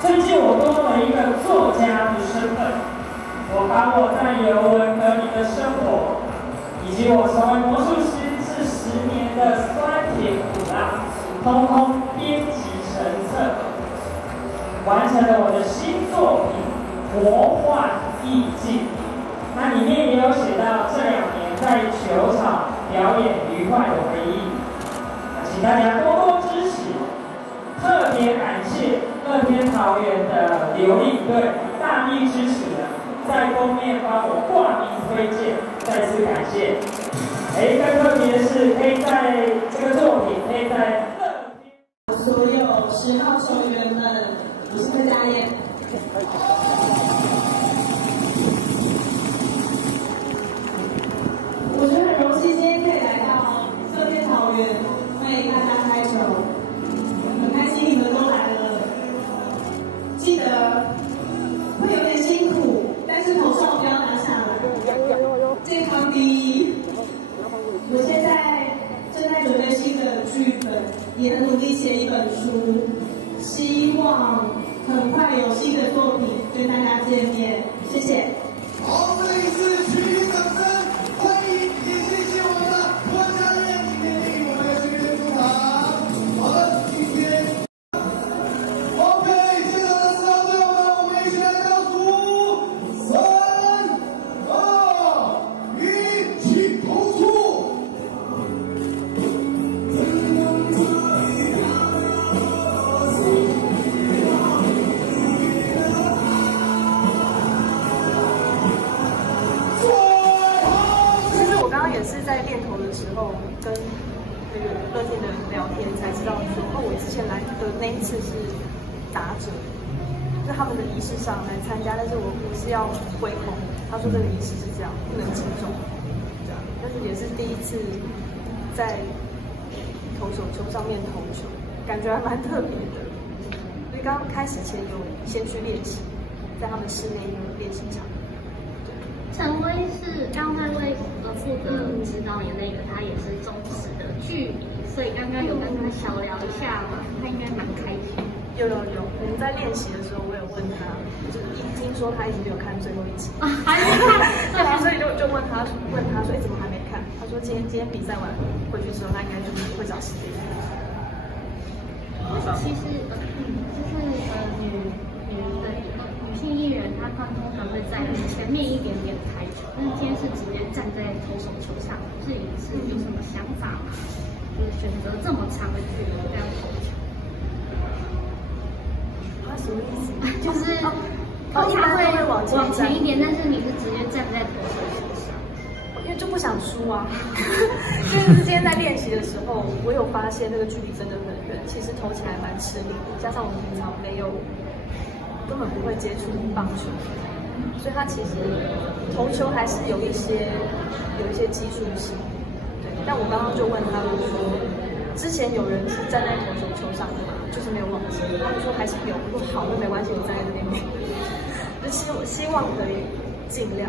最近我多了一个作家的身份，我把我在游文革里的生活，以及我成为魔术师这10年的酸甜苦辣，通通编辑成册，完成了我的新作品《魔幻意境》。那里面也有写到这2年在球场表演愉快的回忆，请大家多多支持。特别感谢乐天桃园的刘领队大力支持的，在封面帮我挂名推荐，再次感谢。更特别的是，可以在这个作品，可以在乐天所有10号球员们，我是柯佳燕。我觉得很荣幸今天可以来到乐天桃园为大家开球，很开心你们都来了。记得会有点辛苦，但是口哨不要拿下来，健康第一。我现在正在准备新的剧本，也很努力写一本书，希望很快有新的作品跟大家见面。谢谢。好，这里是曲艺掌声，欢迎也谢谢我们的郭佳燕今天莅临我们的这边出场。好的，今天 OK， 现场的4号队友们，我们一起来倒数3、2、1，起投出。也是在练头的时候跟那个乐天的人聊天，才知道说我之前来的那一次是打者，就他们的仪式上来参加，但是我是要挥空，他说这个仪式是这样，不能轻重，这样，但是也是第一次在投手球上面投球，感觉还蛮特别的。所以刚刚开始前有先去练习，在他们室内有练习场。陈威是刚才为负责指导你那个，他也是忠实的剧迷，所以刚刚有跟他小聊一下嘛，他应该蛮开心。有，我们在练习的时候，我有问他，就是一听说他一直没有看最后一集啊，还没看，对啊，所以就问他说，怎么还没看？他说今天比赛完回去之后，他应该就是会找时间。其实女性艺人，她通常会在前面一点点开球，但是今天是直接站在投手球上，是有什么想法吗？就是选择这么长的距离这样投球。什么意思？就是他会往前一点，但是你是直接站在投手球上，因为就不想输啊。因为今天在练习的时候，我有发现那个距离真的很远，其实投起来蛮吃力的，加上我们平常根本不会接触棒球，所以他其实投球还是有一些基础性。对，但我刚刚就问他们说，之前有人是站在投手球上的嘛，就是没有往前，他们说还是有。我说好，那没关系，我站在这边练。就希望可以尽量。